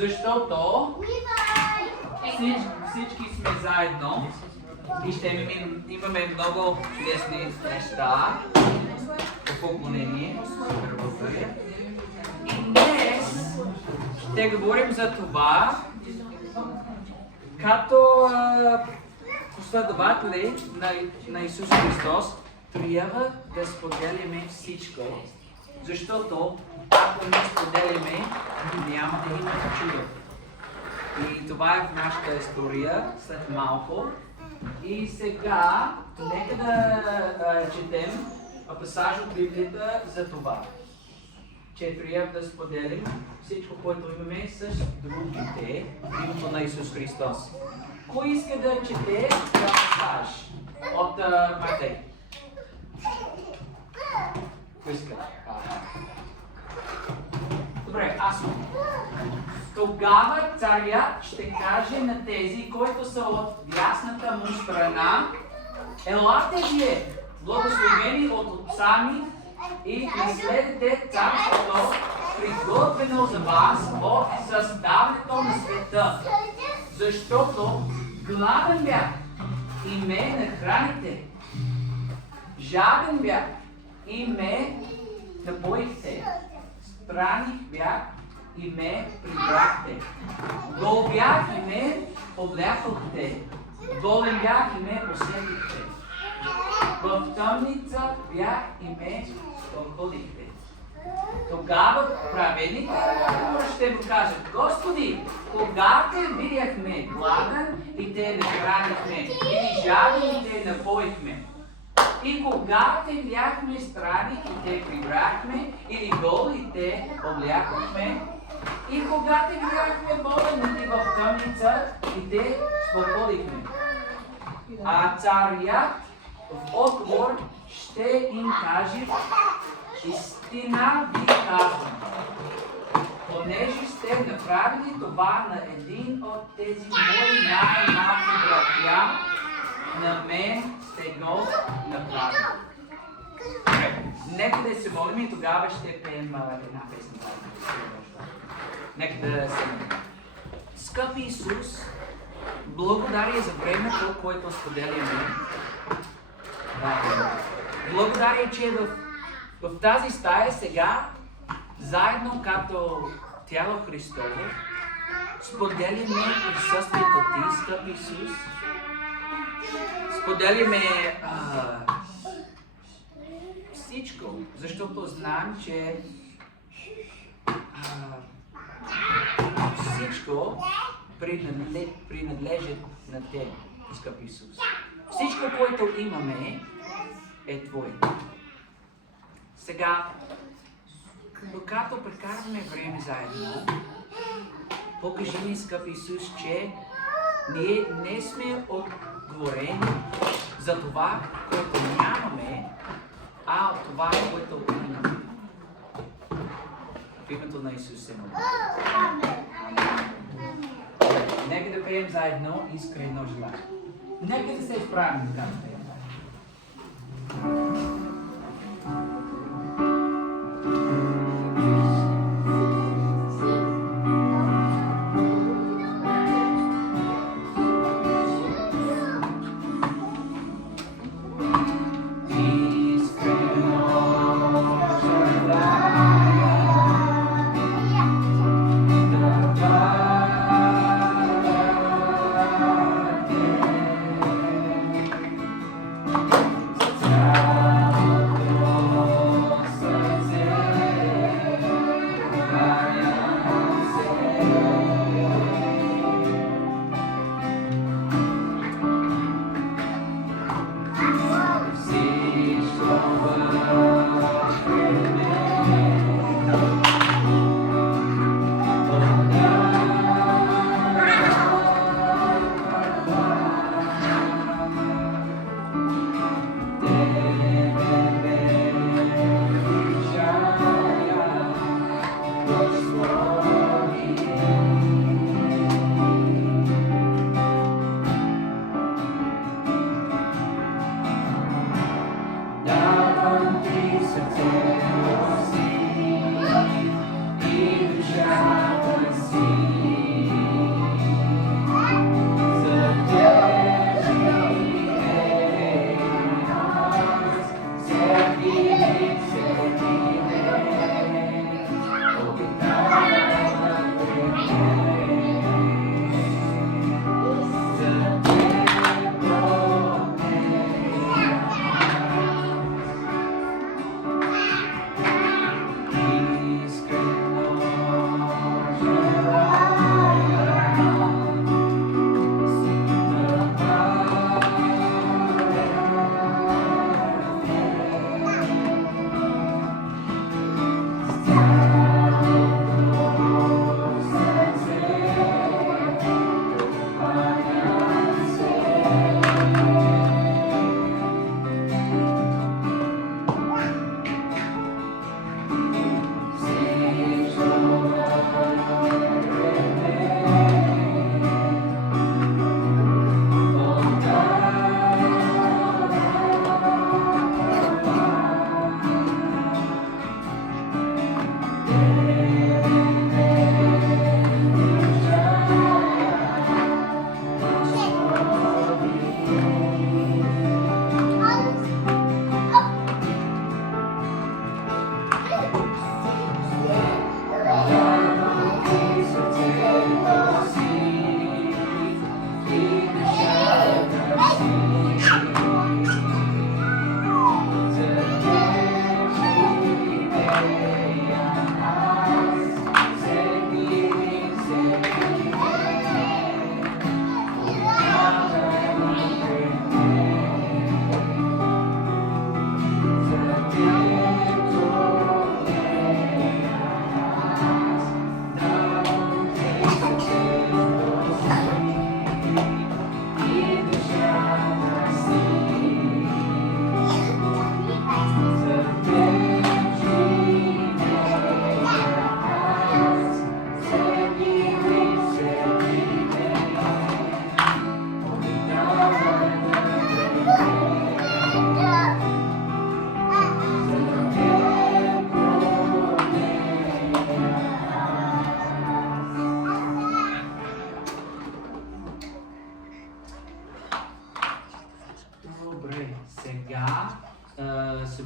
Защото всички сме заедно и ще имаме много чудесни неща по поклонение. И днес ще говорим за това, като последователи на Исус Христос трябва да споделяме всичко, защото ако не споделяме, няма да има чудо. И това е в нашата история след малко. И сега нека да четем пасаж от Библията за това, че трябва да споделим всичко, което имаме с другите в името на Исус Христос. Кой иска да чете пасаж от Матей? Кой иска? Добре, аз съм. Тогава царят ще каже на тези, които са от дясната му страна: елате вие, благословени от отца ми, и наследите царството, приготвено за вас от създаването на света. Защото гладен бях и ме нахраните, жаден бях и ме напоихте, странник бях и ме прибрахте, гол бях и ме облякохте, болен бях и ме посетихте, в тъмница бях и ме обходихте. Тогава праведните ще му кажат: Господи, кога те видяхме гладен и те нахранихме, или жаден и те напоихме? И кога те видяхме странник и те прибрахме, или гол и те облякохме? И кога те видяхме болен и в тъмница и те споходихме? А царят в отговор ще им каже: истина ви казвам, понеже сте направили това на един от тези мои най-малки братя, на мен сте го направили. Нека да се молим и тогава ще пеем една песна. Нека да се молим. Скъпи Исус, благодаря за времето, което споделяме. Благодаря, че в тази стая сега, заедно като тяло Христово, споделяме присъствието Ти, скъпи Исус. Споделяме всичко, защото знам, че всичко принадлежи на Те, скъпи Исус. Всичко, което имаме, е Твое. Сега, докато прекарваме време заедно, покажи ни, скъпи Исус, че ние не сме отговорени за това, което нямаме, а от това, което имаме. В името на Исус се молим. Нека да пеем заедно искрено желание. Нека да се изправим така да пеем.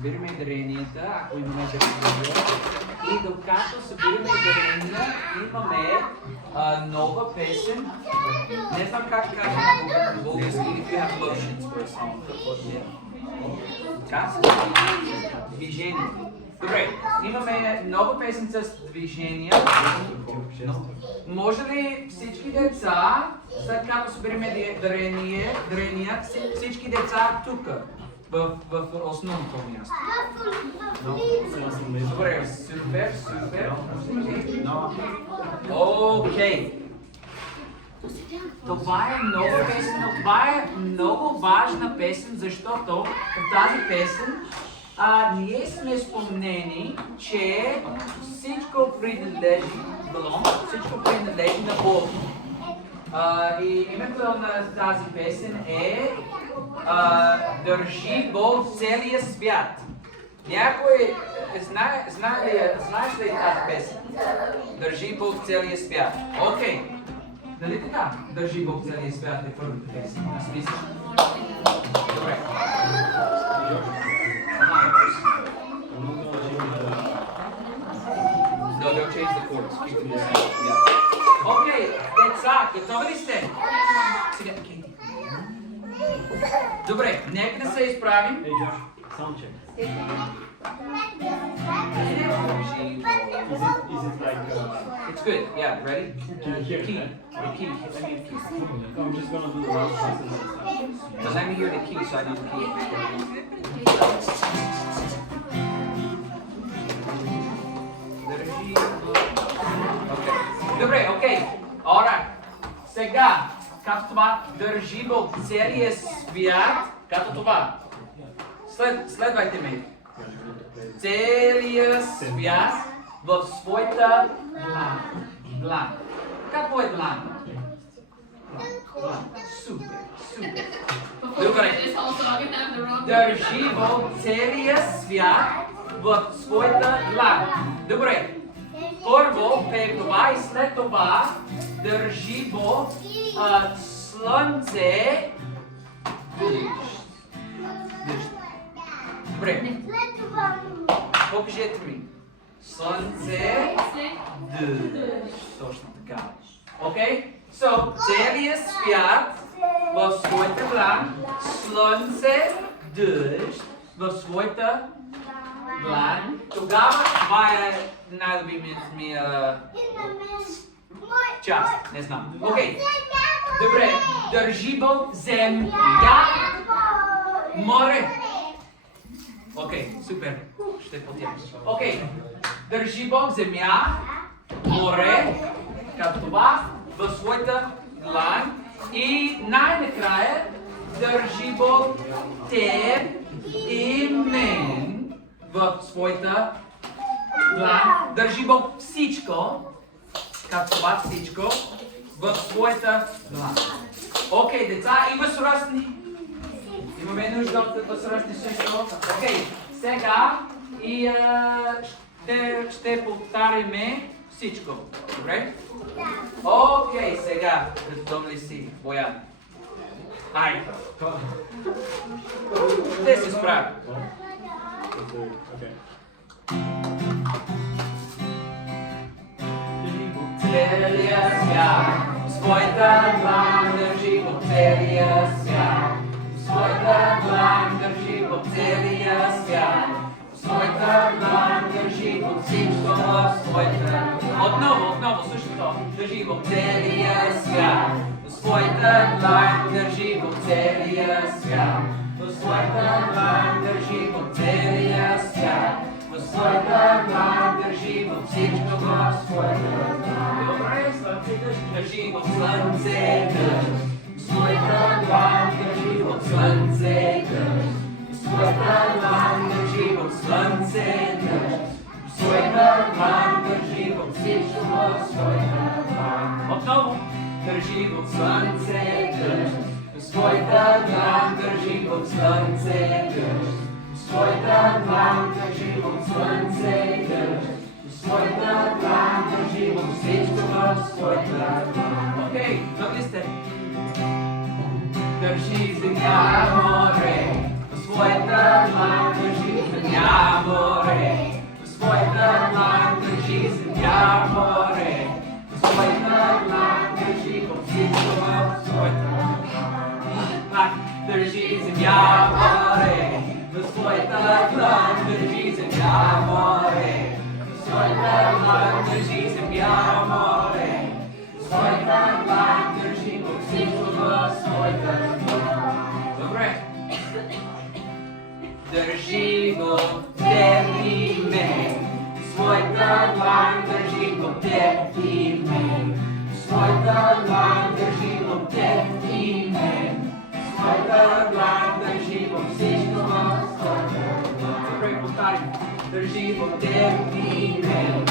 събираме даренията, ако имаме дарения. И докато събираме дарения, имаме нова песен. Не знам как кажа на български, if you have motions for a song. Движение. Добре, имаме нова песен с движения. Може ли всички деца, след като събираме дарения, всички деца тук, в основното място? Добре, супер. Окей. Това е нова песен, но това е много важна песен, защото в тази песен ние сме спомнени, че всичко принадлежи на Бог. И името на тази песен е Държи Бог целия свят. Някой знаеш ли тази песен? Държи Бог целия свят. Окей. Нали така? Държи Бог целия свят е първата песен. На смисъл? Добре. They'll change the chords. Keep them the same. Yeah. Okay, деца, готови ли сте? Сега, Кейти. Добре, нека да се изправим. Hey Josh, sound check. Is it like It's good. Yeah, ready? can you hear Key. it? The key. Let me hear the key. I'm just gonna do the last person. So let me hear the key so I know the key. Okay. Добре, окей. Alright. Сега, като това държи Бог целия свят, като това. Следвайте ме. Целия свят в своята длан. Какво е длан? Супер. Добре. Държи Бог целия свят в своята длан. Добре. Първо пеем това и след това държи Бог слънце. Добре. Покажете ми. Слънце. Точно така. Окей? So, целият свят в своята длан, слънце, дъжд в своята длан. Тогава това е най-любимият ми част. Не знам. Окей. Добре. Държи Бог земя, море. Окей, супер. Ще потягам. Окей. Държи Бог земя, море, като това, в своята длан. И най-накрая държи Бог теб и мен в своята длан. Държи Бог всичко, като това всичко, в своята длан. Окей, деца и възрастни. Имаме нужда от възрастни също. Окей, сега и ще повтариме всичко. Добре? Окей, сега. Готов ли си, Боян? Айде. Ще се справя. Целия свят, своята длан държи по целия свят. Своята длан държи по целия свят. Своята длан държи по всичко в своята. Отново същото. Държи по целия свят. Своята длан държи по целия свят. Своята длан държи по целия свят. Своята длан държи по всичко в своята длан. Добре, държи по слънце дъжд. Своята длан държи по слънце дъжд. Своята длан държи по слънце дъжд. Своята длан държи по всичко в своята длан. Отново. Държи по слънце дъжд. Своята длан държи по слънце дъжд. Своята длан държи по слънце дъжд. Своята длан държи по всичко в своята длан. Окей, добри сте. Държи земя, море. Своята длан държи земя, своята длан държи по всичко в своята. Пак държи земя, море, в своята длан държи земя, море, в своята длан държи земя, море, в своята длан държи по всичко в своята длан. Добре. Държи го теб и мен, своята длан държи го теб и мен, своята длан държи го теб и мен, своята длан държи го всичко в своята длан. Добре, повтарим. Държи го теб и мен,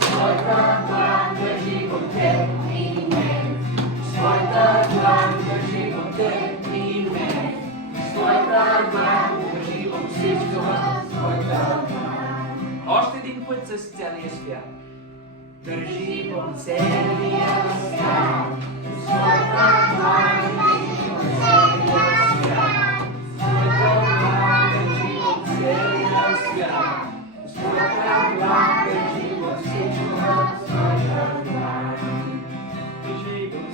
своята длан държи го теб и мен, своята длан държи го теб и мен, своята длан държи го всичко в своята длан. Още един път с целия свят. Държи го целия свят, своята длан държи го целия свят, своята длан държи го целия свят, своята длан държи го всичко в своята длан.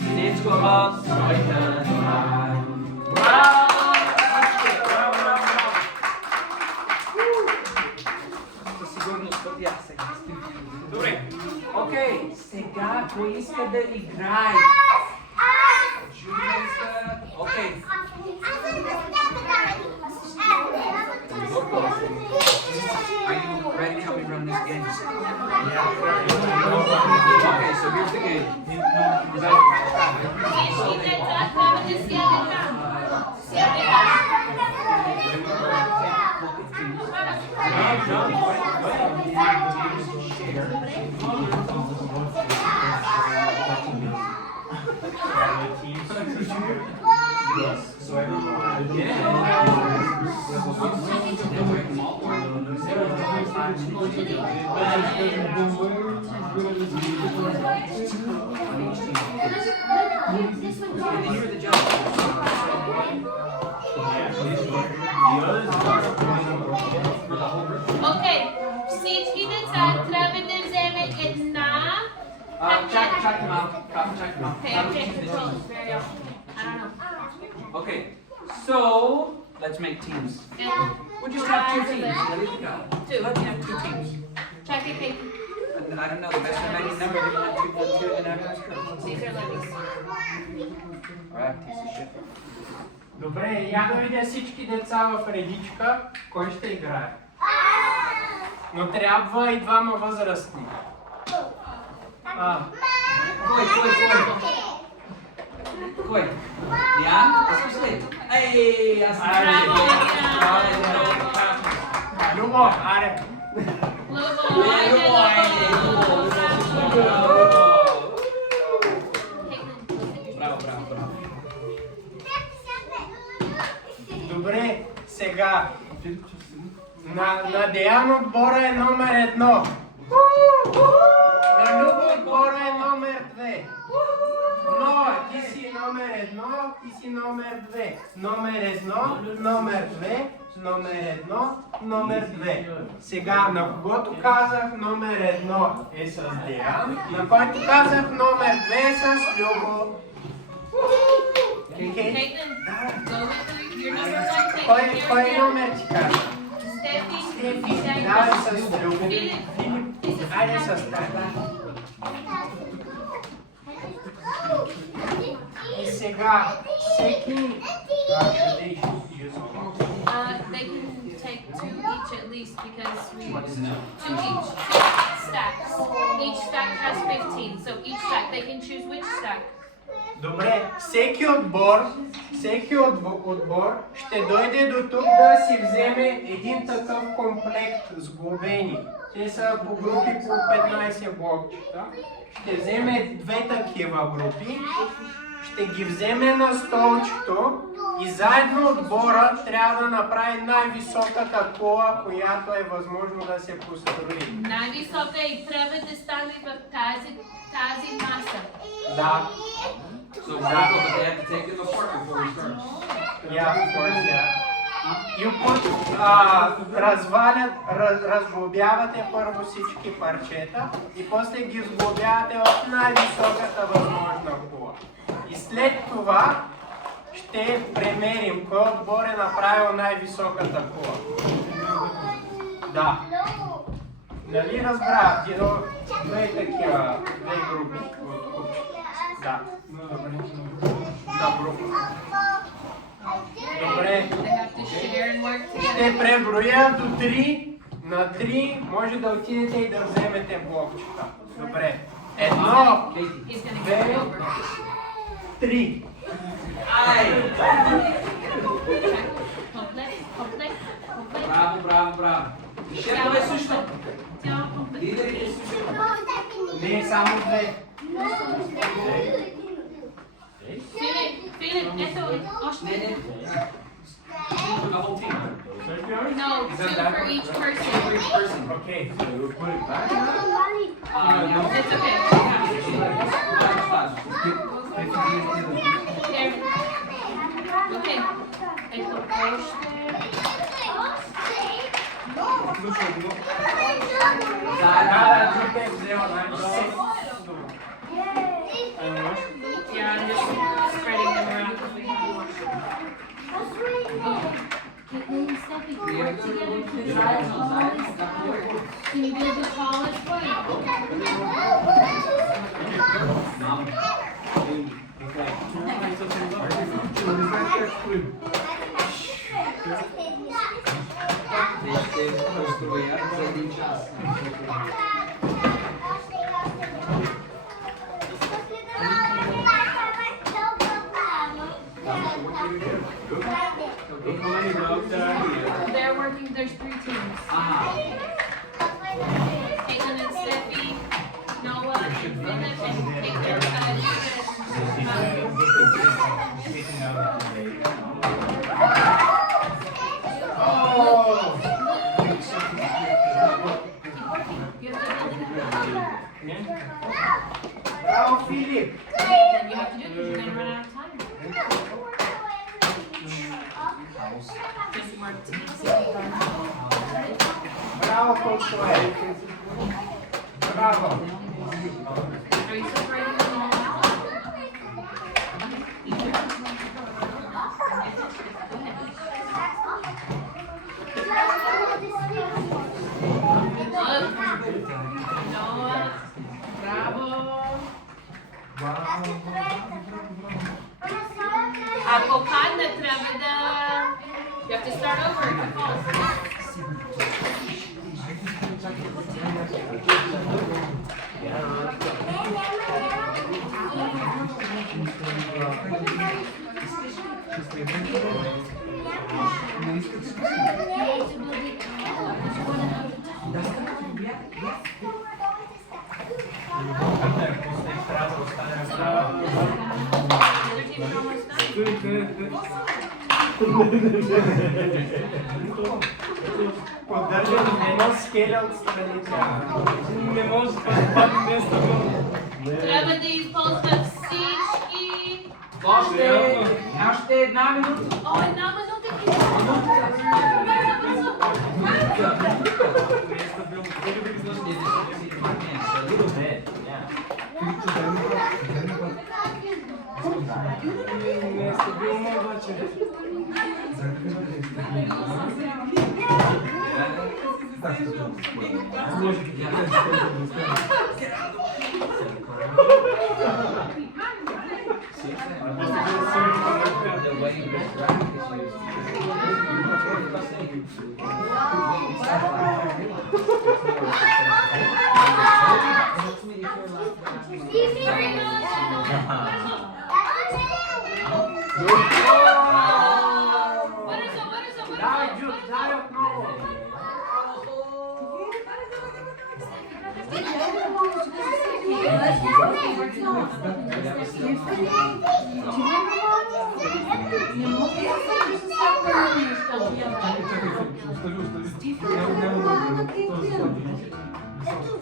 Всичко в своята длан. Браво! Сигурност пътя сега. Добре. Окей, сега кой иска да играе? Журналиста. Окей. Are you ready to help me run this game? Okay, so here's the game. So Okay, всички деца трябва да вземат една. check them out. Check them out. Okay, I'm taking control. It's very awesome. I don't know. Okay, so let's make teams. And We'll just have two teams. Two. Let's have two teams. check it, Kate. And I don't know the best remaining number. We have two and have These are Libby's. Alright, piece of shit. Добре, я да видя всички деца в редичка, кой ще играе? Но трябва и двама възрастни. Кой? Диан? Искаш ли? Ей, аз съм Любо, аре! Браво. Добре, сега. На Деян отбора е номер 1. На Любо отбора е номер 2. Но ти си номер 1, ти си номер 2. Номер 1, номер 2, номер 1, номер 2. Сега, на когото казах номер 1 е с Деян, на който казах номер 2 е с Любо. Caitlin, go with your number one. Кой номер ти каза? Steffi. Давай с Любо. Philip. Айде с Тата. И сега, всеки... They can take two each at least because we two each stacks. Each stack has 15, so each stack they can choose which stack. Добре, всеки отбор ще дойде до тук да си вземе един такъв комплект с глобени. Те са по групи по 15 блокчета. Ще вземе две такива групи, ще ги вземе на столчето и заедно отбора трябва да направи най-високата кола, която е възможно да се построи. Най-висока и трябва да стане в тази маса. Да. So, they have to take it apart before we start. Yeah, of course, yeah. И разглобявате първо всички парчета и после ги сглобявате в най-високата възможна кула. И след това ще премерим кой отбор е направил най-високата кула. Да. Нали разбрах? Две такива, две групи от купчета. Да. Добре. Ще преброя до 3. На 3 може да отидете и да вземете блокчета. Добре. 1, 2, 3. Ай! Браво, браво, браво. И шефове също. Лидерите също. Не, само 2. Филип, ето, още. The whole team. No, 2 for each person. For each person. Okay. So we'll put it back. It's okay. Here. Okay. Ето, още. Тук е взела най-много. Yeah, I'm just spreading them around. Caitlin and Steffi can work together to build the tallest tower. Can you build the tallest one? Ще построя за един час. Look how many blocks there are here. They're working, there's 3 teams. Caitlin and Steffi, Noah and Philip, and Bravo, Filip! then you have to do it because you're gonna run out of time. Just more teams. Bravo, Josué! Bravo! Are you separating them all out? Noah, bravo. Ако падне, трябва да... You have to start over. If it falls. Other team is almost done. Поддържам едно скеля от страните. Не може да падне место. Трябва да използват всички. Още една минута. О, една минута. Не е стабилно обаче. Давай, Джуд, давай отново!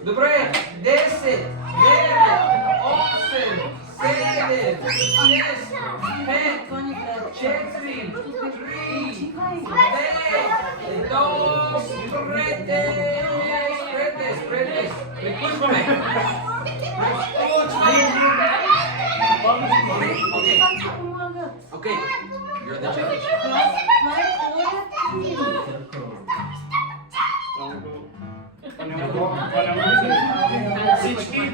Добре, 10, 9, 8, 7, 7, 6, 5, 4, 3, 2, спрете. Приключваме. Okay, you're the judge. Всички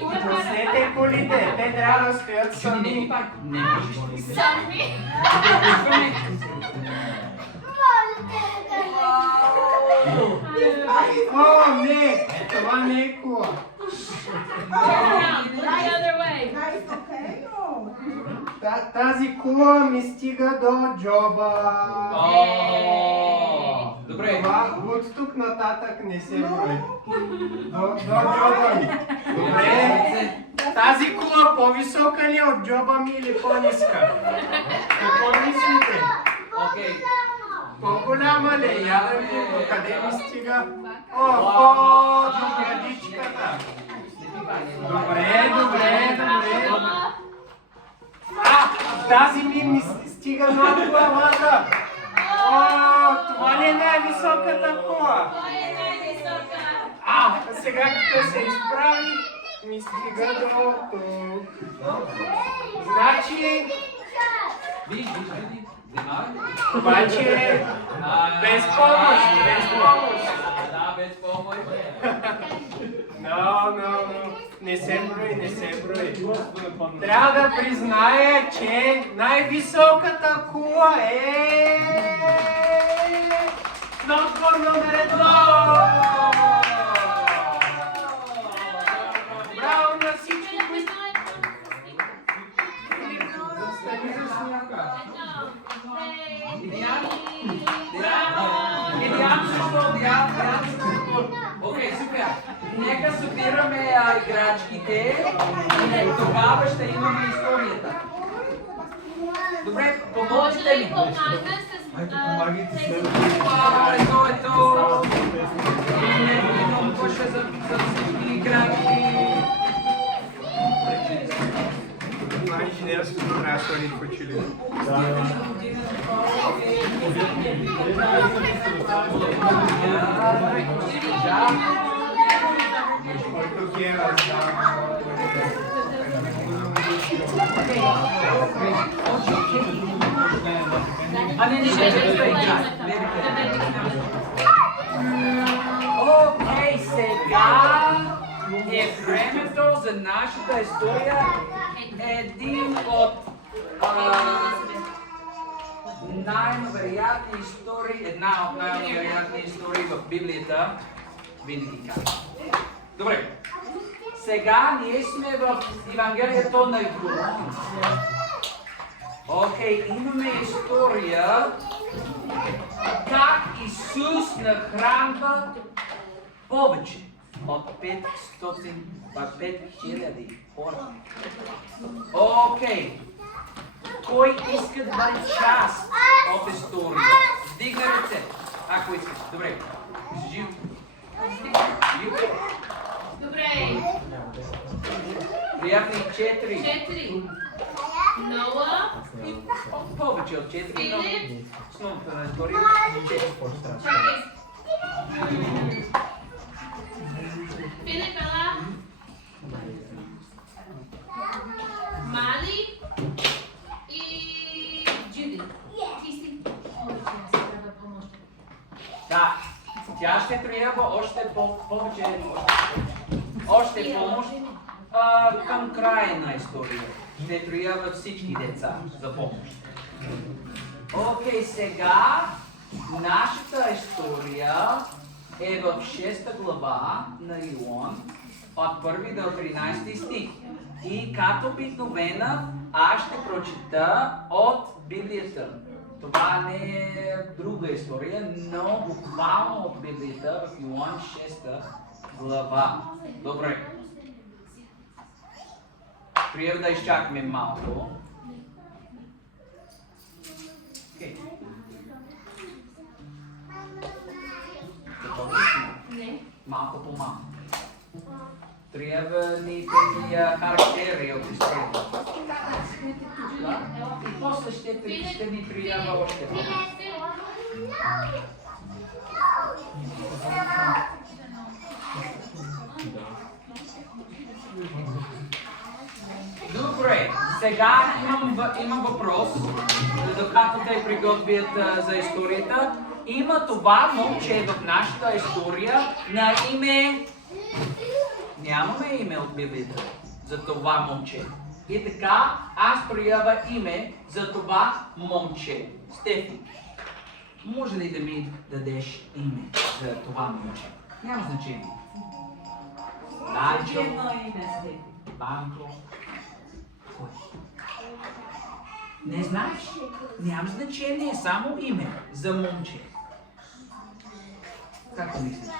пуснете колите, те трябва да стоят сами. Не можеш ли се? Сами. Приключваме. О, не! Това не е кола. Around, look the other way. Тази кула ми стига до джоба. Добре. Това от тук нататък не се брои. До джоба ми. Добре. Тази кула по-висока ли е от джоба ми или по-ниска? Какво мислите? Окей. По-голяма ли е? Я да видим докъде ми стига. О, до градичката. Добре. Тази ми стига над главата. О, това ли е най-високата кола? Сега като се изправи, ми стига до тук. Значи, Виж, внимавай. обаче, без помощ. Да, без помощ. No. Не се брои. Трябва да призная, че най-високата кула е... Отбор номер 1! Браво на всички, които... Застани за снимка. Окей, супер. Нека събираме играчките и тогава ще имаме историята. Добре, Може помогнете ли ми. помагаш с Ето. Не пуша за всички играчки. На инженерството трябва да сложи в училище. Който ги е раздал. Окей, сега е времето за нашата история. Един от най-невероятни истории, една от най-невероятни истории в Библията, винаги казвам. Добре, сега ние сме в Евангелието на Йоан. Окей, имаме история как Исус нахранва повече от 5000 хора. Окей, кой иска да бъде част от история? Дигна ръце, ако искаш. Добре, жив. Добре. Приятели 4. 4. Ноа. Повече от 4. Филип. Основната на история. Чакай. Филип, ела. Мали и Джуди. Ти си. Да, тя ще трябва още повече. Още помощ към края на история. Ще трябва всички деца за помощ. Окей, сега нашата история е в 6 глава на Йоан, от 1 до 13 стих. И като обикновена, аз ще прочита от Библията. Това не е друга история, но буквално от Библията в Йоан 6 глава. Добре. Трябва да изчакаме малко. Окей. Готови ли сме? Малко по малко. Трябва ни тези характери от историята. после ще ни трябва още. Добре, сега имам въпрос, докато те приготвят за историята. Има това момче в нашата история на име... Нямаме име от Библията за това момче. И така, аз проява име за това момче. Стефи, може ли да ми дадеш име за това момче? Няма значение. Данчо, Банко. Кой? Не знаеш? Няма значение, само име за момче. Как мислиш?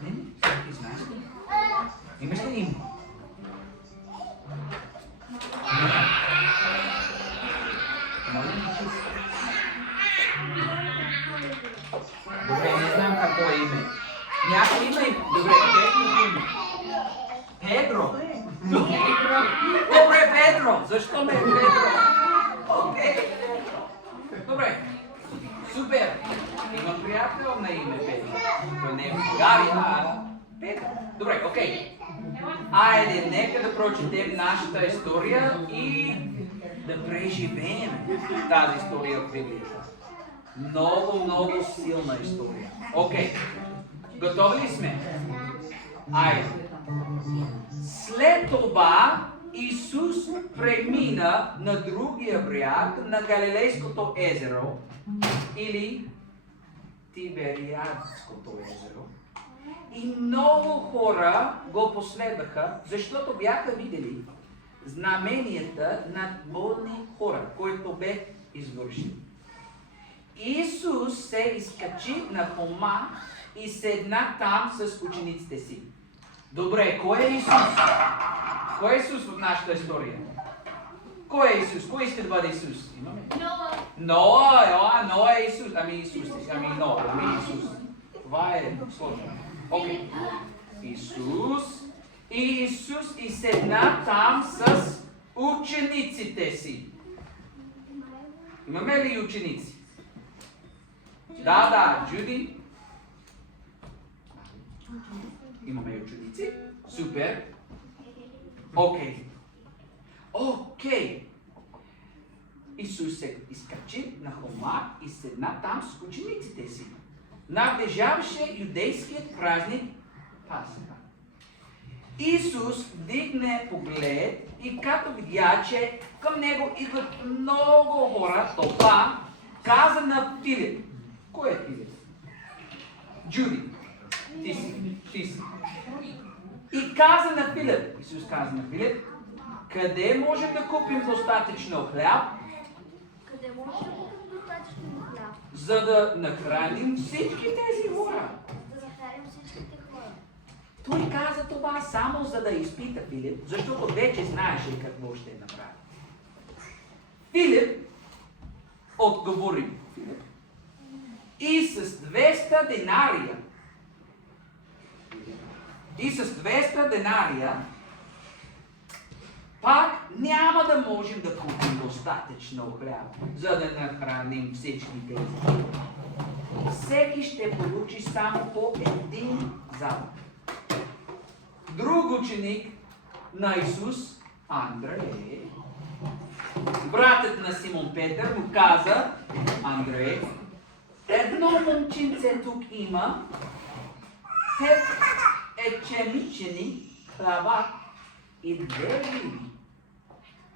Не, всеки знаеш ли? Имаш ли име? Моля ми чисто. Добре, не знам какво е име. Някой има име? Добре, Петро име. Педро? Добре, Педро! Защо не е Педро? Окей. Добре. Супер! Имам приятел на име Педро. Той не е Гари, а Педро. Добре, окей. Айде, нека да прочетем нашата история и да преживеем тази история в Библията. Много, много силна история. Окей. Готови ли сме? Айде. След това Исус премина на другия бряг на Галилейското езеро или Тибериадското езеро. И много хора го последваха, защото бяха видели знаменията над болни хора, които бе извършил. Исус се изкачи на холма и седна там с учениците си. Добре, кой е Исус? Кой е Исус в нашата история? Кой е Исус? Кой иска да бъде Исус? Имаме? Ноа е Исус. Ами Исус. Това е сложно. Окей. Исус и седна там с учениците си. Имаме ли ученици? Да, Джуди. Имаме ученици. Супер. Окей. Исус се изкачи на холма и седна там с учениците си. Наближаваше юдейският празник Пасха. Исус вдигне поглед и като видя, че към него идват много хора, това каза на Филип. Кой е Филип? Джуди. Ти си. И каза на Филип, Исус каза на Филип, къде можем да купим достатъчно хляб? Къде може да купим достатъчно хляб? За да нахраним всички тези хора. Да захраним всичките хора. Той каза това само за да изпита Филип, защото вече знаеше какво ще направи. Филип отговори. И с 200 динария пак няма да можем да купим достатъчно хляб, за да нахраним всички тези. Всеки ще получи само по един залък. Друг ученик на Исус, Андрей, братът на Симон Петър, му каза, Андрей, едно момчинце тук има, 5 ечемичени хляба и 2 риби.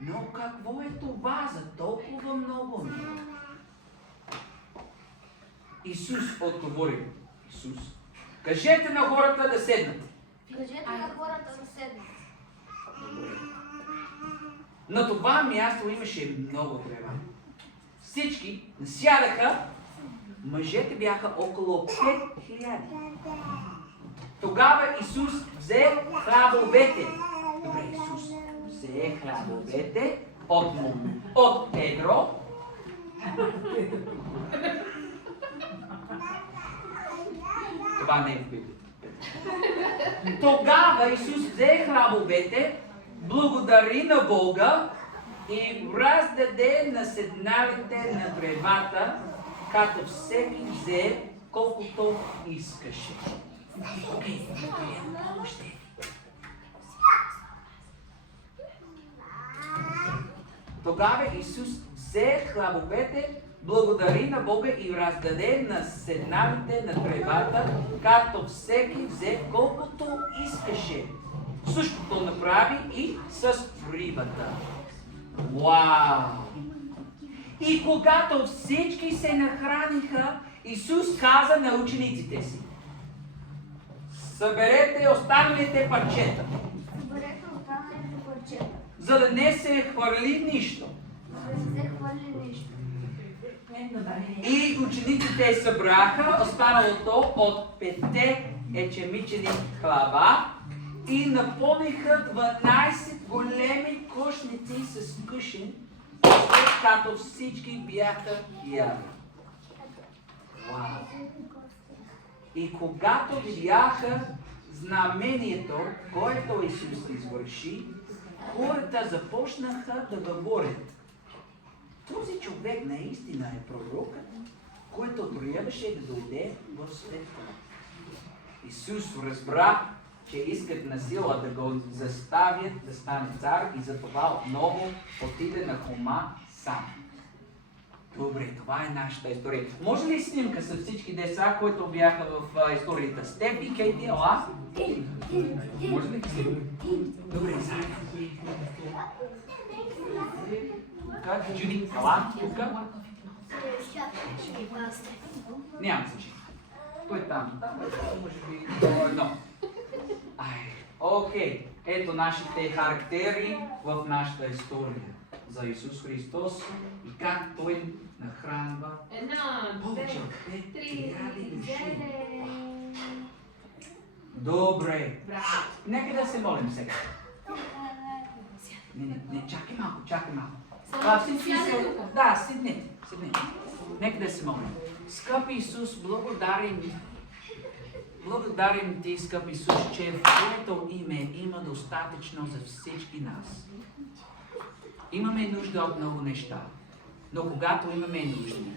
Но какво е това за толкова много? Исус отговори. Кажете на хората да седнат. Кажете на хората да седнат. На това място имаше много трева. Всички сядаха, мъжете бяха около 5000. Тогава Исус взе хлябовете. Добре, Исус взе хлябовете от Педро. Това не е в Библията. Тогава Исус взе хлябовете, благодари на Бога и раздаде на седналите на древата, като всеки взе колкото искаше. Окей, още. Тогава Исус взе хлябовете, благодари на Бога и раздаде на седналите на древата, като всеки взе колкото искаше. Същото направи и с рибата. Вау! И когато всички се нахраниха, Исус каза на учениците си: съберете останалите парчета, Съберете останалите парчета. за да не се хвърли нищо. За да не се хвърли нищо. И учениците събраха останалото от 5 ечемичени хляба и напълниха 12 големи кошници с кушин, след като всички бяха яли. Вау! И когато видяха знамението, което Исус извърши, хората започнаха да говорят: този човек наистина е пророкът, който трябваше да дойде в света. Исус разбра, че искат на сила да го заставят да стане цар и затова отново отиде на холма сам. Добре, това е нашата история. Може ли снимка с всички деца, които бяха в историята? Степ и Кейти, ела? Може ли снимка? Добре, заедно. Тука, Джуди, ела, тука. Няма значение. Той е там, може би едно. Окей, ето нашите характери в нашата история за Исус Христос и как Той нахранва повече от 5000 души. Добре, нека да се молим сега. Не, чакай малко. Всички се... Да, седнете. Нека да се молим. Скъпи Исус, благодарим Ти, скъпи Исус, че в Твоето име има достатъчно за всички нас. Имаме нужда от много неща, но когато имаме нужда,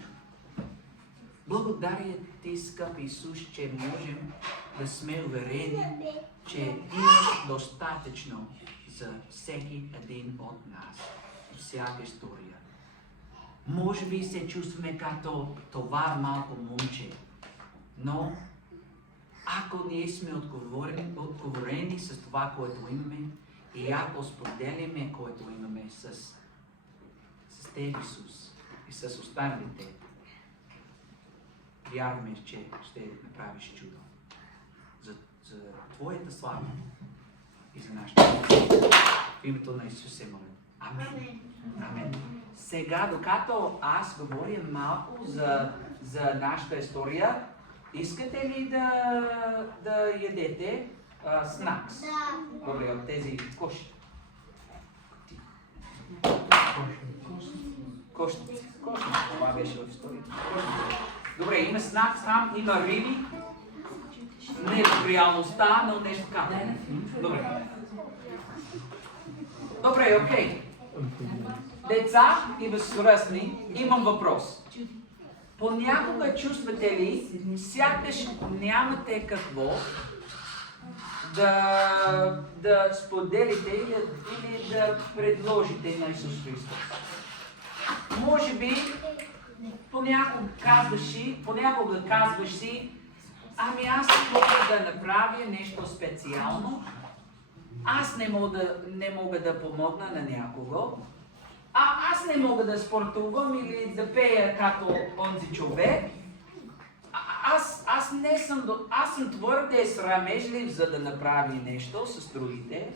благодаря Ти, скъпи Исус, че можем да сме уверени, че имаш достатъчно за всеки един от нас, всяка история. Може би се чувстваме като това малко момче, но ако ние сме отговорени с това, което имаме, и ако споделяме, което имаме с Теб, Исус, и с останалите, вярваме, че ще направиш чудо за Твоята слава и за нашата. В името на Исус се молим. Амен. Амен. Сега, докато аз говоря малко за нашата история, искате ли да ядете снакс? Да. Добре, от тези коши. Кошници. Това беше в историята. Добре, има снакс там, има риби. Не в реалността, но нещо така. Добре, окей. Деца и възрастни, имам въпрос. Понякога чувствате ли, сякаш нямате какво да споделите или да предложите на Исус Христос? Може би понякога казваш си, ами аз мога да направя нещо специално, аз не мога да помогна на някого, аз не мога да спортувам или да пея като онзи човек. Аз съм твърде срамежлив, за да направя нещо с другите.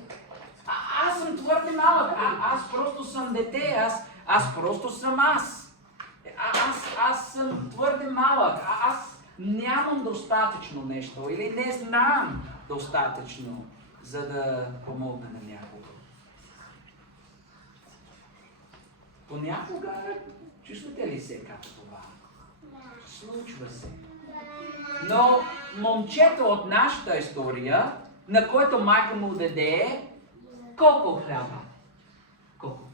Аз съм твърде малък. Аз просто съм дете. Аз просто съм аз. Аз съм твърде малък. Аз нямам достатъчно нещо или не знам достатъчно, за да помогна на някого. Понякога чувствате ли се като това? Случва се. Но момчето от нашата история, на който майка му даде колко хляба? Колко?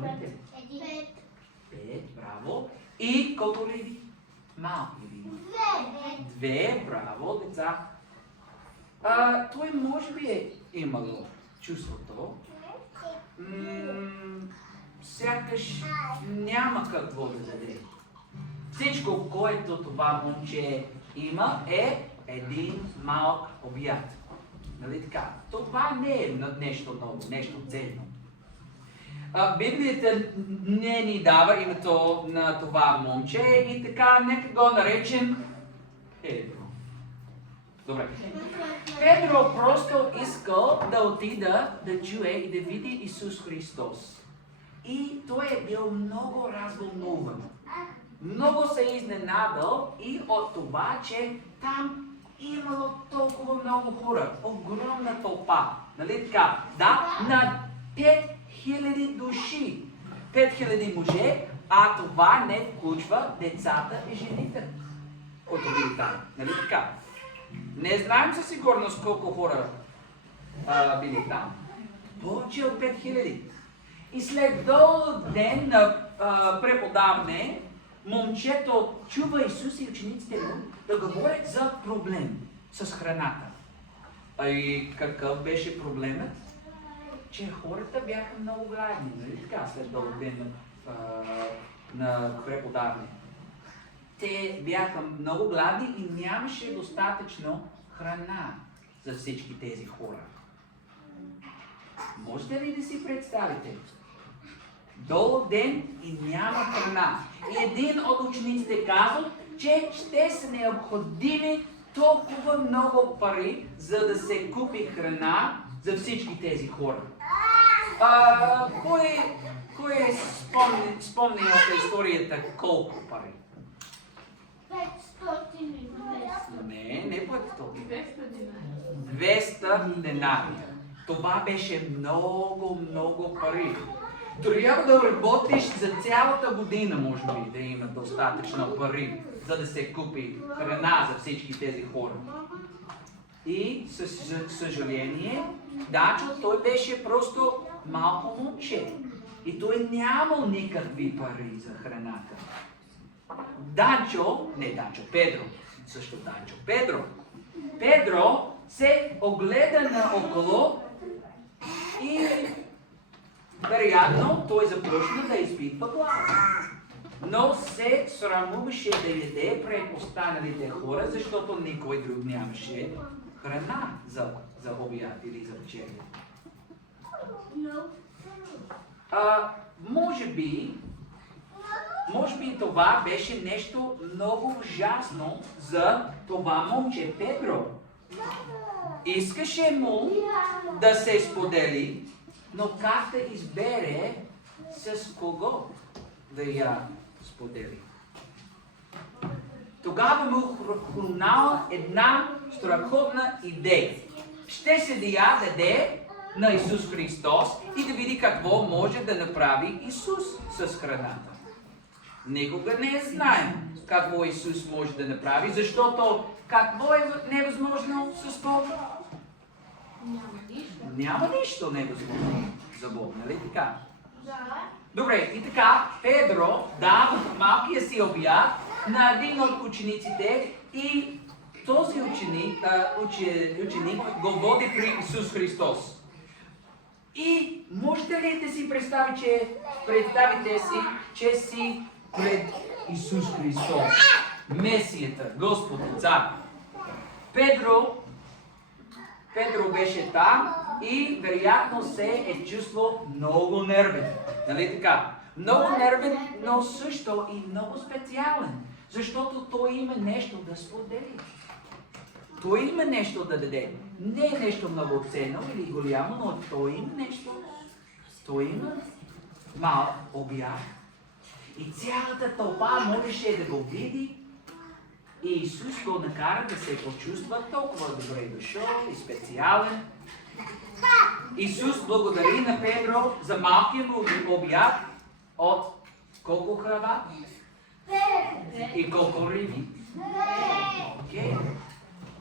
Думите. Един. 5, браво. И колко риби? Малки риби. 2, браво, деца. Той може би е имало чувството, сякаш няма какво да даде. Всичко, което това момче има, е един малък обяд. Нали така? Това не е нещо ново, нещо ценно. Библията не ни дава името на това момче и така нека го наречем Педро. Добре. Педро просто искал да отида да чуе и да види Исус Христос. И той е бил много развълнуван. Много се е изненадал и от това, че там имало толкова много хора. Огромна тълпа. Нали така? Да, на 5000 души. 5000 мъже, а това не включва децата и жените, които били там. Нали така? Не знаем със сигурност колко хора били там. Повече от 5000. И след дълъг ден на преподаване, момчето чува Исус и учениците му да говорят за проблем с храната. И какъв беше проблемът? Че хората бяха много гладни, нали така, след дълъг ден на преподаване. Те бяха много гладни и нямаше достатъчно храна за всички тези хора. Можете ли да си представите? Дълъг ден и няма храна. И един от учениците казва, че ще са необходими толкова много пари, за да се купи храна за всички тези хора. Кой спомни от историята колко пари? 500 и 200. Не 500. 200 денари. Това беше много пари. Трябва да работиш за цялата година, може би, да има достатъчно пари, за да се купи храна за всички тези хора. И със съжаление, Данчо, той беше просто малко момче. И той нямал никакви пари за храната. Педро, също Данчо. Педро се огледа наоколо и вероятно той започна да изпитва глад. Но се срамуваше да яде пред останалите хора, защото никой друг нямаше храна за обяд или за вечеря. Може би това беше нещо много ужасно за това момче Педро. Искаше му да се сподели, но как да избере с кого да я сподели? Тогава му хрумнала една страхотна идея. Ще се да я даде на Исус Христос и да види какво може да направи Исус с храната. Никога не знаем какво Исус може да направи, защото какво е невъзможно с Бог? Няма нищо невъзможно за Бог, нали така? Добре, и така, Педро дава малкия си обяд на един от учениците и този ученик го води при Исус Христос. И можете ли да си представите си, че си пред Исус Христос, Месията, Господ, Цар. Педро беше там и вероятно се е чувствал много нервен. Нали така? Много нервен, но също и много специален. Защото той има нещо да сподели. Той има нещо да даде. Не е нещо много ценно или голямо, но той има нещо. Той има малък обяд. И цялата тълпа можеше да го види. И Исус го накара да се почувства толкова добре дошъл и специален. Исус благодари на Педро за малкия му обяд от колко храна? И колко риби? Okay.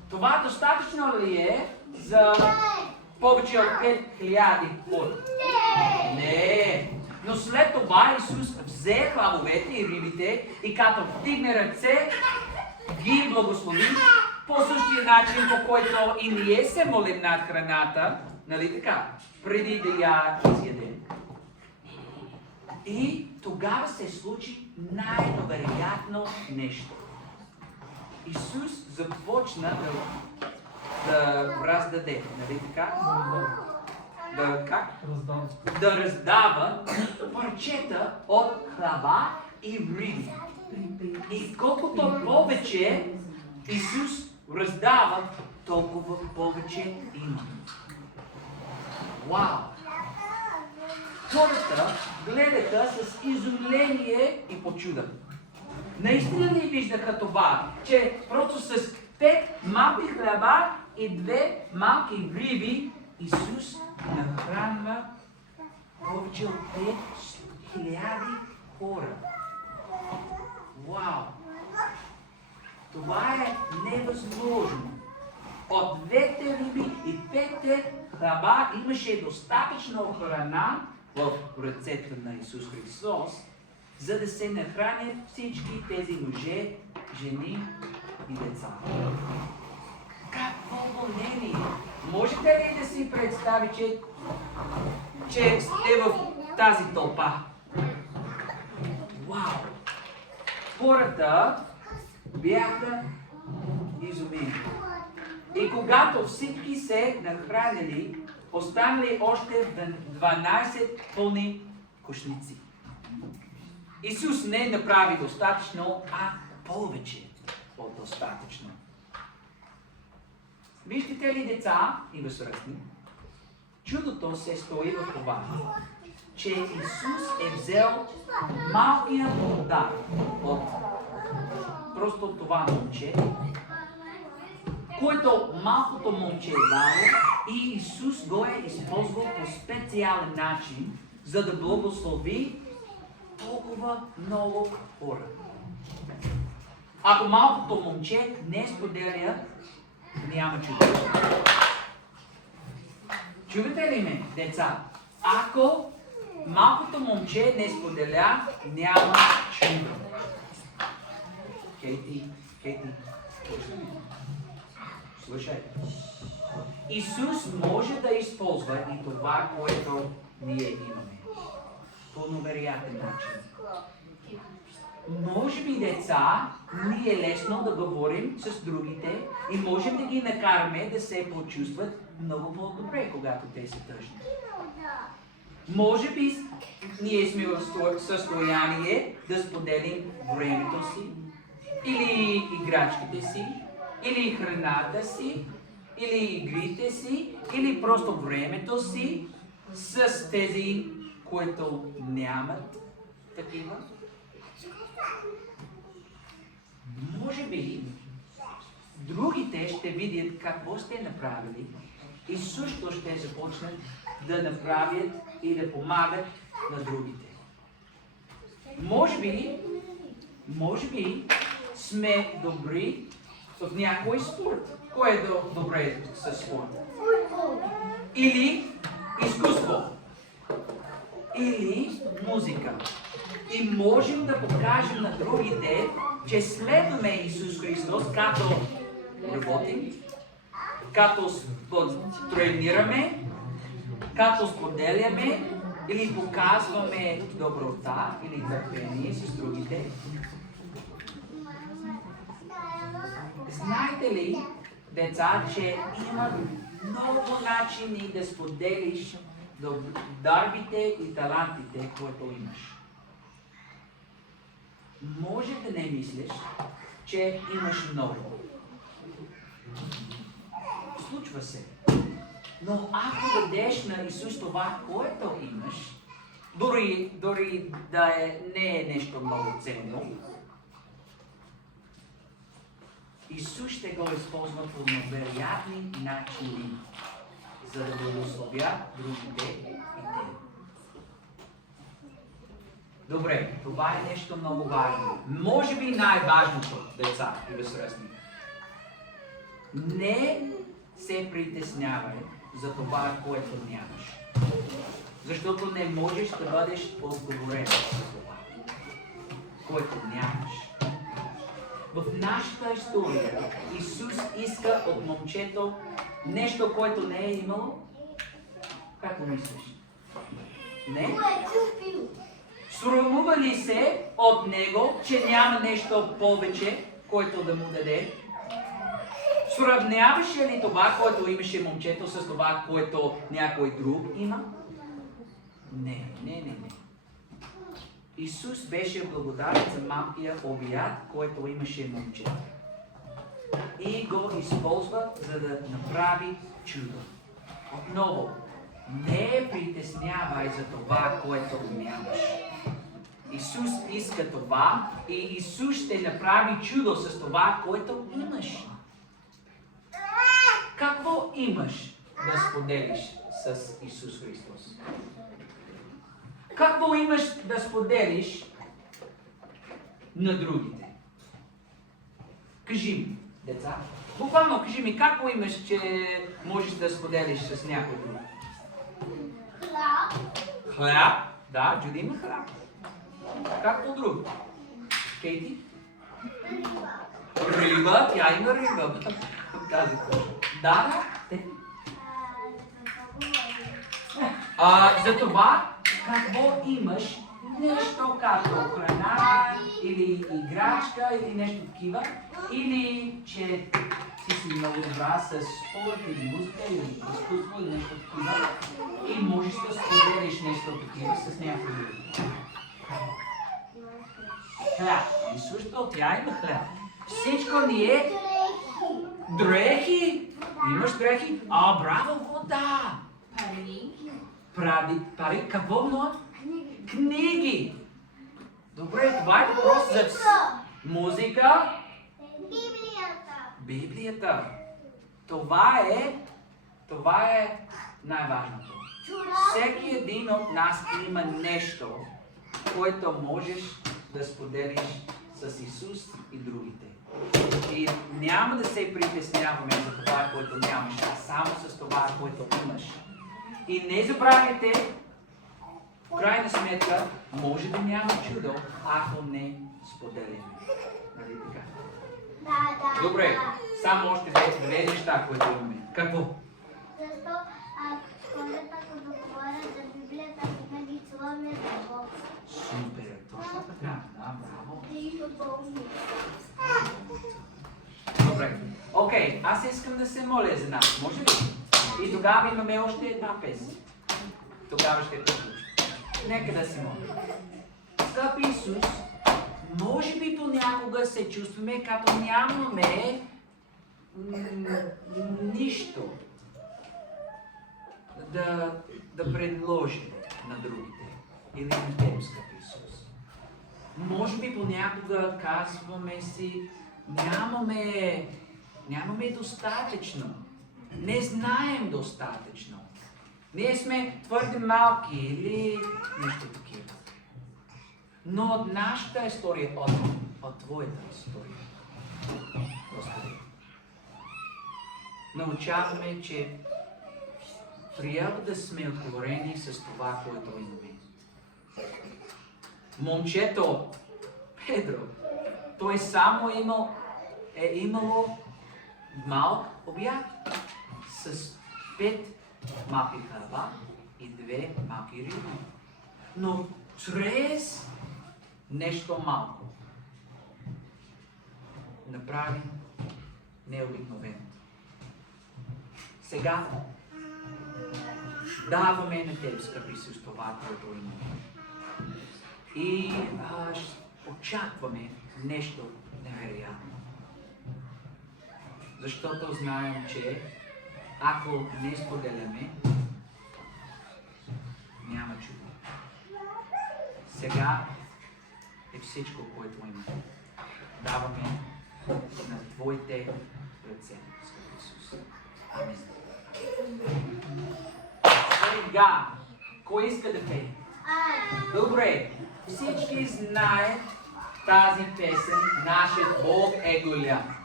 Това достатъчно ли е за повече от 5000 хора? Не. Но след след това Исус взе хлябовете и рибите и като вдигне ръце, ги благослови по същия начин, по който и ние се молим над храната, нали така, преди да я изядем. И тогава се случи най-невероятно нещо. Исус започна да раздаде, нали така? Да раздава парчета от хляба и риби. И колкото повече Исус раздава, толкова повече има. Вау! Хората гледаха с изумление и почуда. Наистина ли виждаха това, че просто с 5 малки хляба и 2 малки риби Исус нахранва повече от 5000 хора? Вау! Това е невъзможно. От 2 риби и 5 хляба имаше достатъчно храна в ръцете на Исус Христос, за да се нахранят всички тези мъже, жени и деца. Какво вълнение! Можете ли да си представите, че сте в тази тълпа? Вау! Хората бяха изумени. И когато всички се нахранили, останали още 12 пълни кошници. Исус не направи достатъчно, а повече от достатъчно. Виждате ли, деца и възрастни? Чудото се стои в това, че Исус е взел малкия дар от просто това момче, което малкото момче е дало, и Исус го е използвал по специален начин, за да благослови толкова много хора. Ако малкото момче не споделя, няма чудо. Чувате ли ме, деца? Ако малкото момче не споделя, няма чудо. Кейти, слушай. Исус може да използва и това, което ние имаме. По невероятен начин. Може би, деца, ни е лесно да говорим с другите и можем да ги накараме да се почувстват много по-добре, когато те са тъжни. Може би ние сме в състояние да споделим времето си, или играчките си, или храната си, или игрите си, или просто времето си с тези, които нямат такива. Може би другите ще видят какво сте направили и също ще започнат да направят и да помагат на другите. Може би сме добри в някой спорт. Кой е добре със спорт? Или изкуство. Или музика. И можем да покажем на другите, че следваме Исус Христос, като работим, като тренираме, като споделяме или показваме доброта или търпение с другите. Знаете ли, деца, че има много начини да споделиш дарбите и талантите, които имаш? Може да не мислиш, че имаш много. Случва се. Но ако дадеш на Исус това, което имаш, дори да не е нещо много ценно, Исус ще го използва по невероятни начини, за да благословя другите и те. Добре, това е нещо много важно. Може би най-важното, деца и възрастни. Не се притеснявай за това, което нямаш. Защото не можеш да бъдеш отговорен за това, което нямаш. В нашата история Исус иска от момчето нещо, което не е имало. Как мислиш? Не? Срамува ли се от него, че няма нещо повече, което да му даде? Сравняваше ли това, което имаше момчето, с това, което някой друг има? Не. Исус беше благодарен за малкия обяд, който имаше момчето. И го използва, за да направи чудо. Отново, не притеснявай за това, което нямаш. Исус иска това и Исус ще направи чудо с това, което имаш. Какво имаш да споделиш с Исус Христос? Какво имаш да споделиш на другите? Кажи ми, деца. Буквално кажи ми, какво имаш, че можеш да споделиш с някой друг? Хляб. Да, Джуди има хляб. Какво друго? Кейти? Риба. Тя има риба. Тази кожа. Да. За това, какво имаш, нещо като храна, или играчка, или нещо такива, или че си много добра с спорт, или музика, или изкуство, или нещо такива, и можеш да споделиш нещо такива с някой друг. Хляб. И също тя има хляб. Всичко ни е дрехи. Имаш дрехи? Браво, вода! Пари. Какво много? Книги. Добре, това е въпрос за музика. Библията. Това е най-важното. Всеки един от нас има нещо, което можеш да споделиш с Исус и другите. И няма да се притесняваме за това, което нямаш, а само с това, което имаш. И не забравяйте, в крайна сметка, може да няма чудо, ако не споделяме. Нали така? Да. Добре, само още две неща, които имаме. Какво? Защо хората, като говорят за Библията, винаги чуваме за Бог. Супер, точно така. Да, браво. Добре. Окей, аз искам да се моля за нас. Може ли? И тогава имаме още една песен. Тогава ще приключим. Нека да се моля. Скъпи Исус, може би понякога се чувстваме, като нямаме нищо да предложим на другите или на теб, скъпи Исус. Може би понякога казваме си, нямаме достатъчно. Не знаем достатъчно. Ние сме твърде малки или нещо такива. Но от нашата история, от твоята история, Господи, научаваме, че трябва да сме отговорени с това, което имаме. Момчето Педро, той само е имало малък обяд с 5 малки хляба и 2 малки риби. Но чрез нещо малко направи необикновено. Сега даваме на теб, скъпи Исус, това, което имаме. И очакваме нещо невероятно. Защото знаем, че ако не споделяме, няма чудо. Сега е всичко, което имаме. Даваме на Твоите ръце, скъпи Исус. Амин. Сега, кой иска да пее? Добре, всички знаят тази песен, нашият Бог е голям.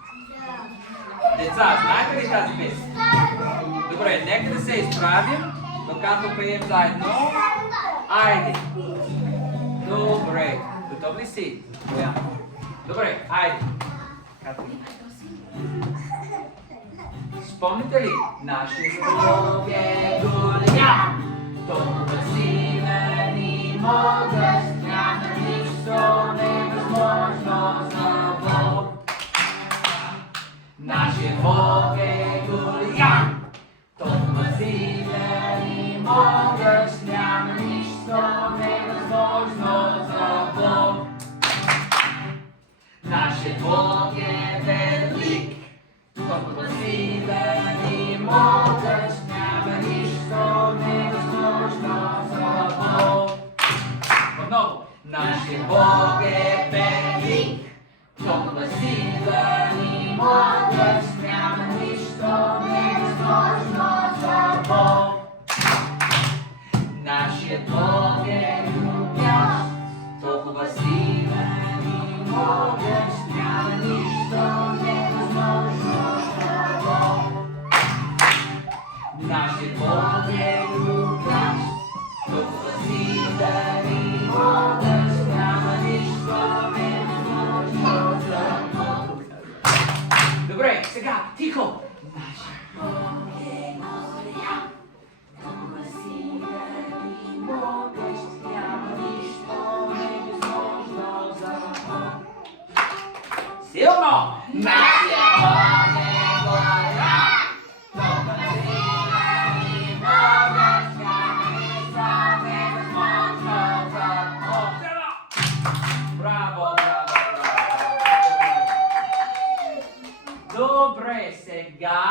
Деца, знаете ли тази песен? Добре, нека да се изправим. когато пеем заедно. Айде. Добре. Готов ли си? Боян. Добре, айде. Спомните ли? Нашия Бог е голям, толкова силен и могъщ, няма нищо невъзможно за Бог. Нашия Бог е голям, толкова силен и могъщ, няма нищо невъзможно за Бог. Нашия Бог е велик, толкова силен и могъщ, няма нищо невъзможно за Бог. Отново. Нашия Бог е велик, толкова силен и могъщ, няма нищо невъзможно за Бог. Нашия Бог е любящ, толкова силен и могъщ, няма нищо невъзможно за Бог. Нашия Бог е любящ, толкова силен и могъщ, няма нищо невъзможно за Бог. Добре, сега, тихо! Нашия Бог е голям, толкова силен и могъщ, няма нищо невъзможно за Бог. Силно! Нашия Бог е голям, толкова силен и могъщ, няма нищо невъзможно за Бог. Браво, браво, браво! Добре, сега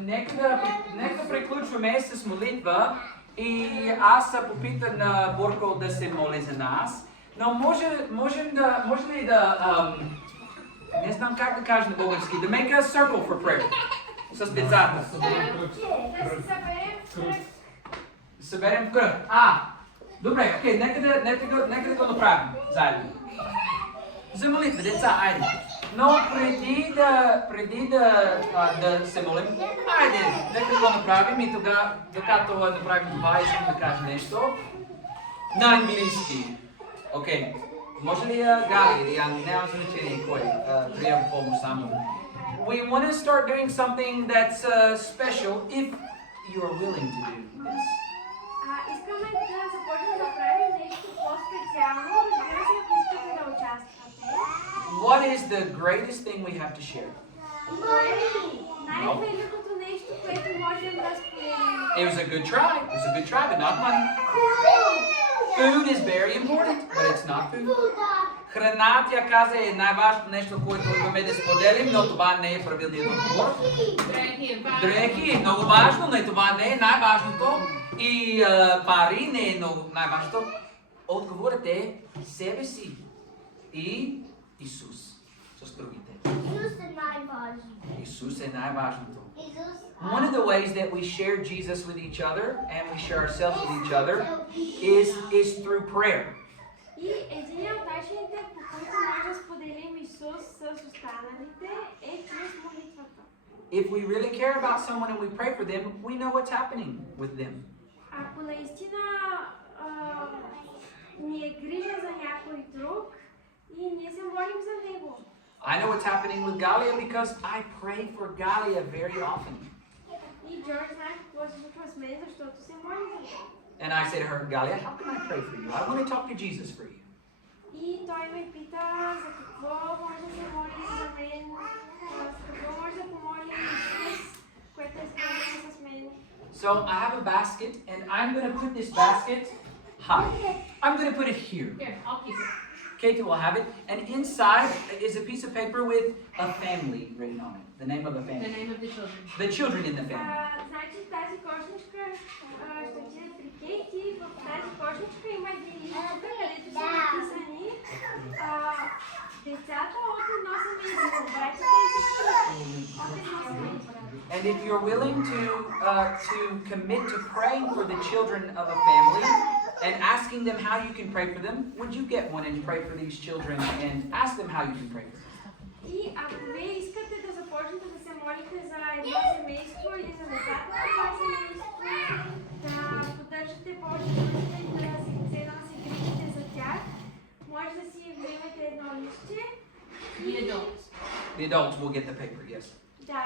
нека приключваме с молитва и аз попитам на Борко да се моли за нас, но може ли да, не знам как да кажа на български, да make a circle for prayer с децата. Съберем в кръг. Добре, окей, нека да го направим заедно. За молитва, деца, айде. Но преди да се молим, айде, нека да го направим и тогава, докато направим това, искам да кажа нещо на английски. Окей. Може ли Гали или няма значение кой трябва помощ само? We want to start doing something that's special if you are willing to do this. Искаме да започнем да правим нещо по-специално, разбира се, ако искате да участвате. What is the greatest thing we have to share? Най-великото нещо, което можем да споделим. It was a good try. It's a good try, but not money. Food is very important, but it's not food. Храна, тя каза, е най-важното нещо, което имаме да споделим, но това не е правилният отговор. Дрехи е много важно, но това не е най-важното. И пари не е много най-важното. Отговорът е себе си и Исус с другите. Исус е най-важно. Исус е най-важното. Исус. One of the ways that we share Jesus with each other and we share ourselves with each other is through prayer. И един от начините, по които може да споделим Исус с останалите, е чрез молитвата. If we really care about someone and we pray for them, we know what's happening with them. Ако наистина ни е грижа за някой друг и ние се молим за него. I know what's happening with Galia because I pray for Galia very often. И Джордж знае какво се случва с мен, защото се молим за него. And I say to her, Galia, how can I pray for you? I want to talk to Jesus for you. И той ме пита за какво може да се моли за мен, за какво може да помоли Исус, което е свързано с мен. So I have a basket and I'm going to put this basket high. I'm going to put it here. Here, I'll keep it. Katie will have it. And inside is a piece of paper with a family written on it. The name of a The family. name of the children. The children in the family. Значи тази кошничка ще отиде при Кейти. В тази кошничка има един листчета, където са написани децата от едно семейство, братята и сестрите от едно семейство. And if you're willing to commit to praying for the children of a family and asking them how you can pray for them, would you get one and pray for these children and ask them how you can pray for them? И ако вие искате да започнете да се молите за едно семейство или за децата на това семейство, поддържате повече нужда и да се грижите за тях, може да си вземете едно листче. The adults. The adults will get the paper, yes. Да,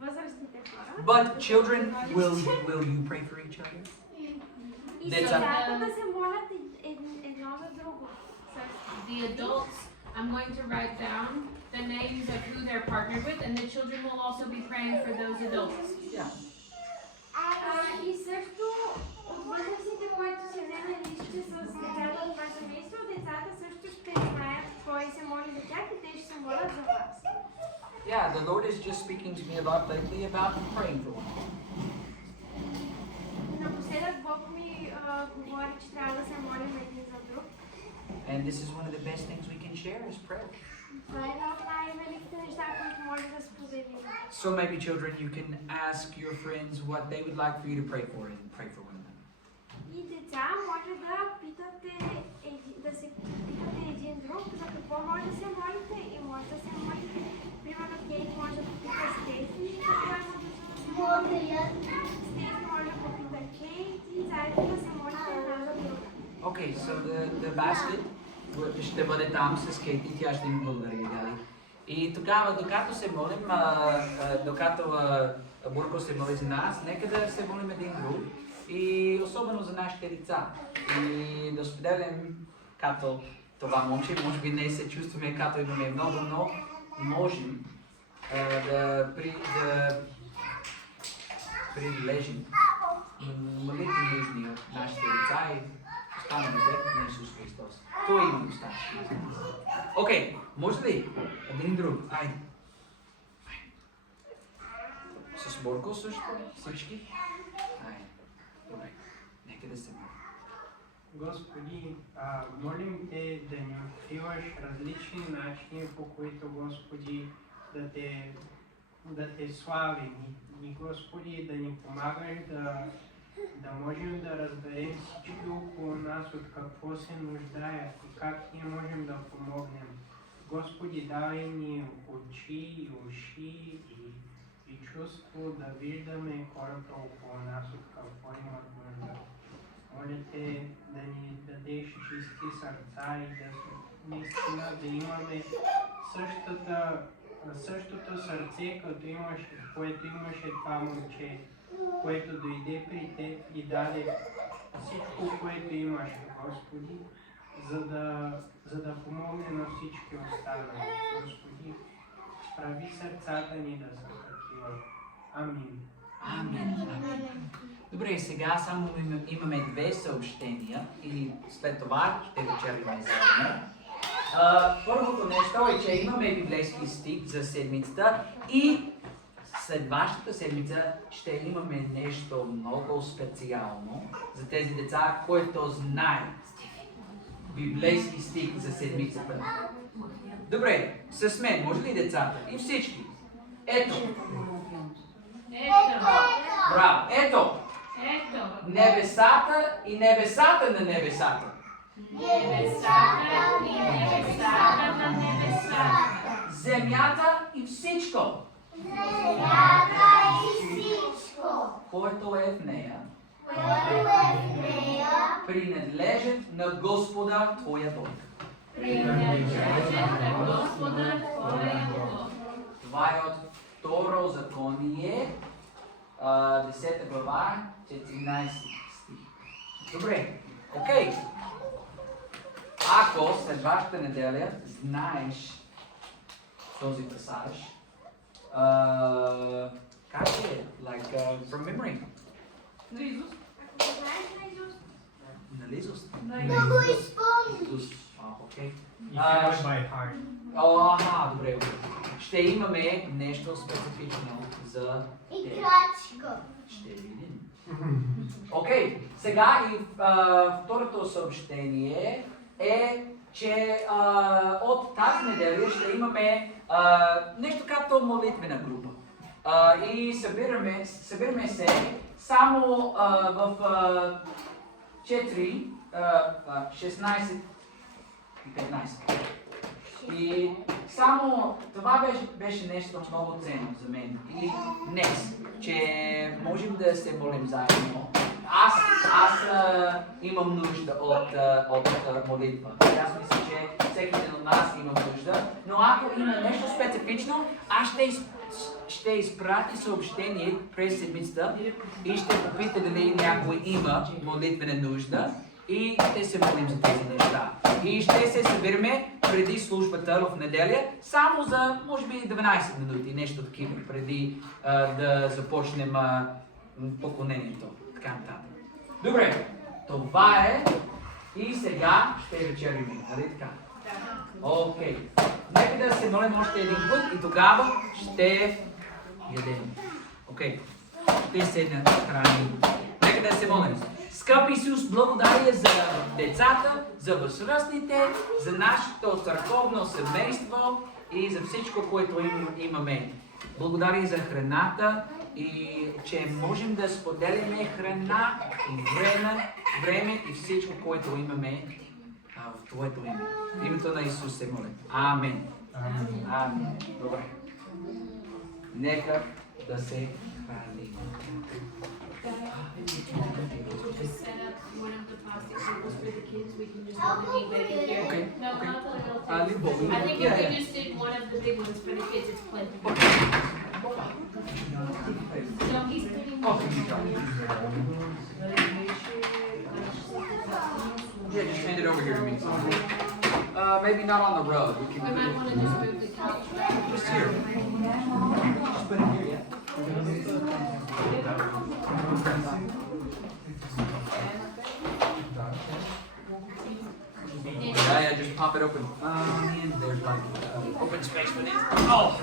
възрастните хора. But children, will you pray for each other? И Деца. децата да се молят едно за друго. The adults, I'm going to write down the names of who they're partnered with, and the children will also be praying for those adults. Yeah. И също от възрастните, които се вземе листче с децата от това семейство, децата също ще знаят кой се моли за тях и те ще се молят за вас. Yeah, the Lord is just speaking to me lately about praying for one another. Напоследък Бог ми говори, че трябва да се молим един за друг. And this is one of the best things we can share is prayer. Това е едно от най-великите неща, които може да споделим. So maybe children, you can ask your friends what they would like for you to pray for and pray for one another. И деца може да питате, да се питате един друг за какво може да се молите и може да се молите. Примерно Кейт може да попита Стефи, какво има да се Стефи може да попита Кейт и заедно да се молите една за друга. Okay, so the basket ще бъде там с Кейти, тя ще им благодари, дали. И тогава, докато се молим, докато Бурко се моли за нас, нека да се молим един друг и особено за нашите деца. И да споделим като това момче, може би не се чувстваме като имаме много, но можем да прилежим молитвени изни от нашите деца и останалите на Исус Христос. Той има достатъчно. Окей, може ли един друг? Айде. С Борко също? Всички? Айде. Добре. Нека да се молим. Господи, молим Те да ни откриваш различни начини, по които, Господи, да Те славим и Господи, да ни помагаш да можем да разберем всички около нас от какво се нуждаят и как ние можем да помогнем. Господи, давай ни очи и уши и чувство да виждаме хората около нас от какво имат нужда. Моля Те да ни дадеш чисти сърца и наистина да имаме същото сърце, което имаше това момче, което дойде при Теб и даде всичко, което имаше, Господи, за да помогне на всички останали. Господи, прави сърцата ни да са такива. Амин. Амин. Добре, сега само имаме две съобщения и след това ще вечеряме заедно. Първото нещо е, че имаме библейски стих за седмицата и след вашата седмица ще имаме нещо много специално за тези деца, които знаят библейски стих за седмицата. Добре, с мен, може ли децата? И всички. Ето. Браво. Ето. Небесата и небесата на небесата. Небесата и небесата на небесата. Земята и всичко. Земята и всичко, Който е в нея. което е в нея, Принадлежат на Господа Твоя Бог. Принадлежат на Господа Твоя Бог. Това е от Второ законие, 10 глава, 14 стих. Добре, окей. Ако след вашата неделя знаеш този пасаж, как е? Like from memory? Наизуст. Ако го знаеш наизуст, Нализост? да го изпълниш. Окей. You can do it by heart. Добре. Ще имаме нещо специфично за Играчка. Ще видим. Окей, сега и второто съобщение е, че от тази неделя ще имаме нещо като молитвена група. И събираме се само в 4, 16 и 15. И само това беше нещо много ценно за мен. И днес, че можем да се молим заедно аз имам нужда от молитва. И аз мисля, че всеки един от нас има нужда. Но ако има нещо специфично, аз ще изпрати съобщение през седмицата и ще попита дали някой има молитвена нужда и ще се молим за тези неща. И ще се събираме преди службата в неделя, само за, може би, 12 минути, нещо такива, преди да започнем поклонението. Така нататък. Добре, това е. И сега ще вечеряме, нали така? Окей. Нека да се молим още един път и тогава ще ядем. Окей. Ще седнем храни. Нека да се молим. Скъпи Исус, благодаря за децата, за възрастните, за нашето църковно семейство и за всичко, което имаме. Благодаря за храната и че можем да споделяме храна и време и всичко, което имаме в Твоето име. В името на Исус се моля. Амен. Амен. Добре. Нека да се храни. Just set up one of the plastic tables for the kids. We can just have them eat baby here. Okay. No, Okay. not the little tables. I think if we just did one of the big ones for the kids, it's plenty. So he's putting. Yeah, just hand it over here to me. Maybe not on the road. We We can might want to just move the couch back. just here. Just put it here, yeah. Yeah, just pop it open. And there's like open space for this. Oh!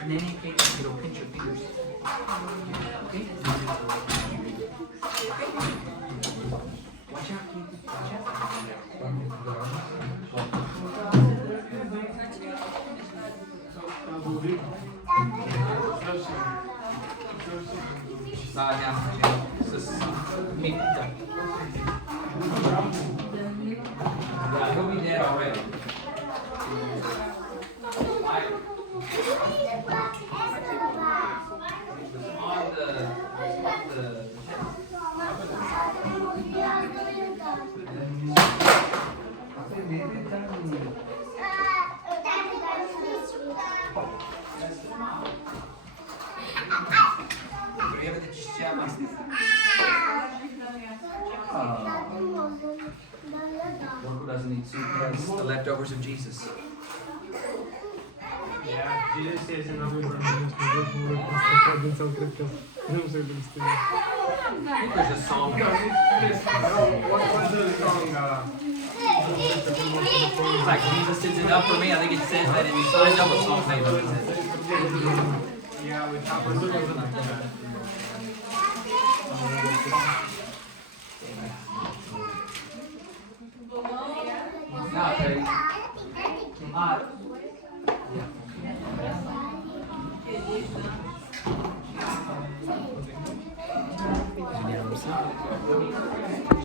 And then you can it'll pinch your fingers. Okay? Watch out, kids. Watch out. С микта. Yeah, he'll be dead already. Work doesn't eat soup, has the leftovers of Jesus. Yeah, Jesus says in other words, I think there's a song. what's the song? It's like Jesus is enough for me. I think it says that in the song. I know what song name it says. Yeah, we have a something like that. Now, Terry. Yeah.